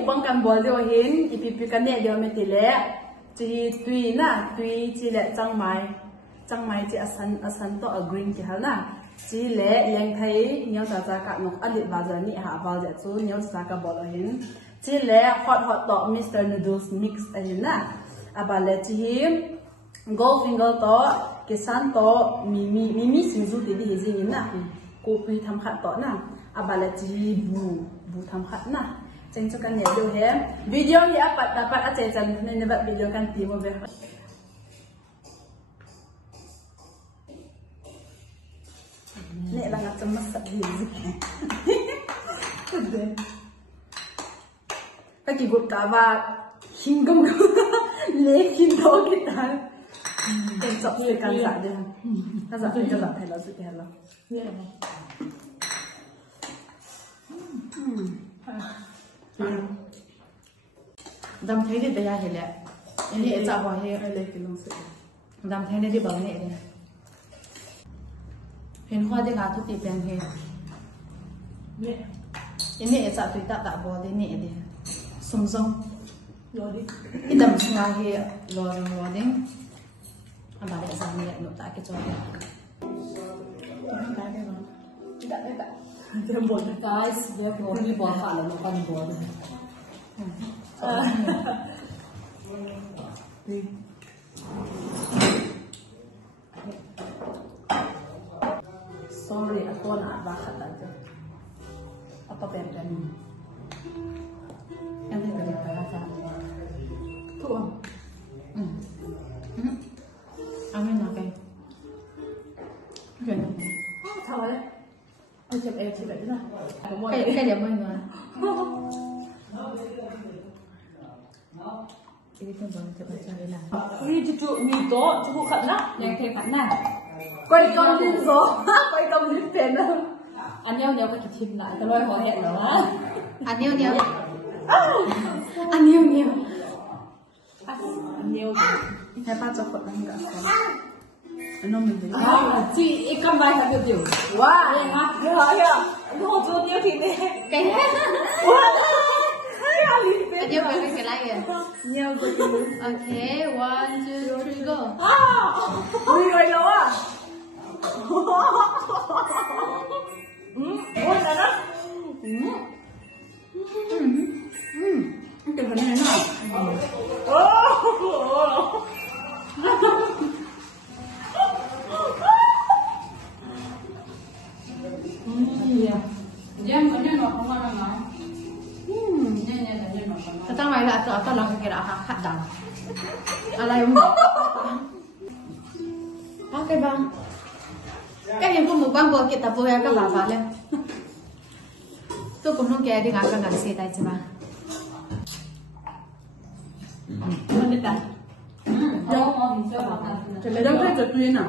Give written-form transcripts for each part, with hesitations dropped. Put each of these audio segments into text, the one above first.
mu bang kan bol dio hin ipipi kan ne dio me tile chi tui na tui chi le chang mai chi asan to a green ki hal na chi le yang thai nyau ta cha ka nok ali bazar ni ha bal ja chu nyau sa ka bol hin chi le hot to Mr Noodles mix ani na abale chi him gold finger to kisan to mimi sinzu ti di hizin na kopi tham khat to na abale chi bu tham khat na chen chu kan ne do he video ya pat dapat a chen chan ne ba video kan ti mo be ne la ngat cham sak hi ka ki gut ka ba hingam le kin do ki ta chen chop se kan sa de ta sa ke la thai la su ke la ne la đam thấy thì bây giờ thì lẽ anh ấy chả bỏ hết ai lấy cái lông sữa đam thấy này đi bảo này đây hiện hoa thì gà thuốc thì bèn hết anh ấy chả tùy tạ bỏ đây này đây sung sung rồi đi cái đam sung ngà hết rồi đi anh bảo để làm này nộp tại cái chỗ này đã đấy bạn cái bột guys dia bột đi bột phải là nó còn bột sorry aku nak bakat aja apa beda nih yang ini dari bahasa tuh amin apa gak tahu ya chụp em chụp vậy đó cái đẹp mọi người cái con bông chụp cho đây là đi chụp mì tó chụp khẩn đó nhanh thêm khẩn nè quay công lên số quay công lên tiền đâu anh nhau cái thịt lại cái lôi họ hẹn đó anh nhau hai ba chục phật anh cả nó mình thấy chị cầm vai hạt điều wow đây mà được rồi nó chua nhiều thịt đi cái nhiều cái lại kìa nhiều cái okay 1 2 3 go ui rồi đâu à ôi là đó cái phần này nào Kita mai lah atau lah kira hak dah. Alai umur. Oke bang. Cái yang cũng một bang buat kita boleh ke lava le. Tu cũng nung kaya dengan akan nggak sih tadi bang. Mana dah? Jangan kan jatuhin ah.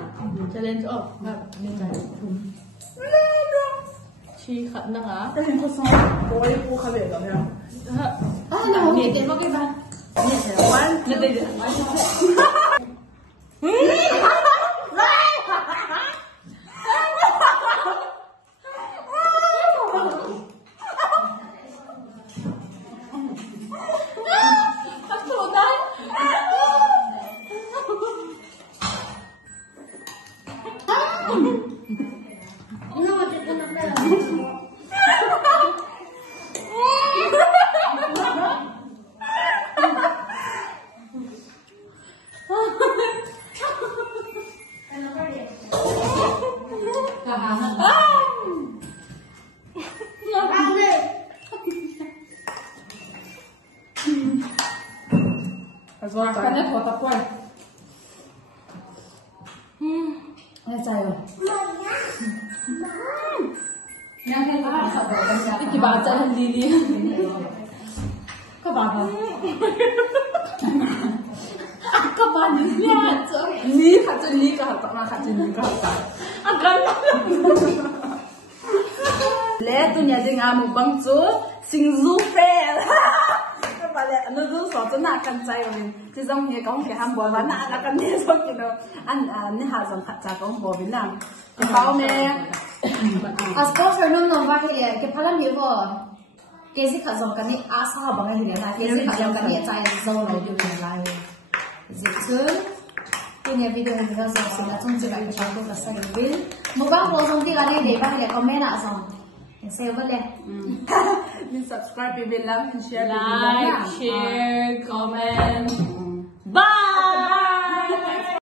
Challenge oh. Ni dah. Chi khẩn năng á. Cái hình có sao? Bôi cô khai về rồi nha. Nào không nhận tiền bao cái bạn? Nhận tiền quán. Nhận tiền quán. Makannya kotak kue. Saya rồi. Yang cái chị bà chạy hình đi. Các bạn hả? Các bạn đi nha. Lý khát chân lý cả hạt mà khát chân lý cả hạt. Akan. Lẽ tôi nhà đi ngắm một băng chú sinh du phê. Và lại nó cứ sợ tôi nạt cắn chay rồi, chứ trong nhà có cái ham bò và nạt là cắn hết rồi kìa đâu, ăn nên hạ dòng khát trà có bò Việt Nam, cái bao mẹ, à sponsor nó nồng vào cái pha lắm nhiều bò, cái gì khởi dòng cái này sao bằng cái này là cái gì khởi dòng cái này trái dâu này điều này lại dịch chứ cái này video này là dòng sự là trong chuyện này chúng tôi là sai biết một bác vô trong kia là đây để bác để comment ạ dòng xem vấn đề mình subscribe vì bên lắm mình share like share comment bye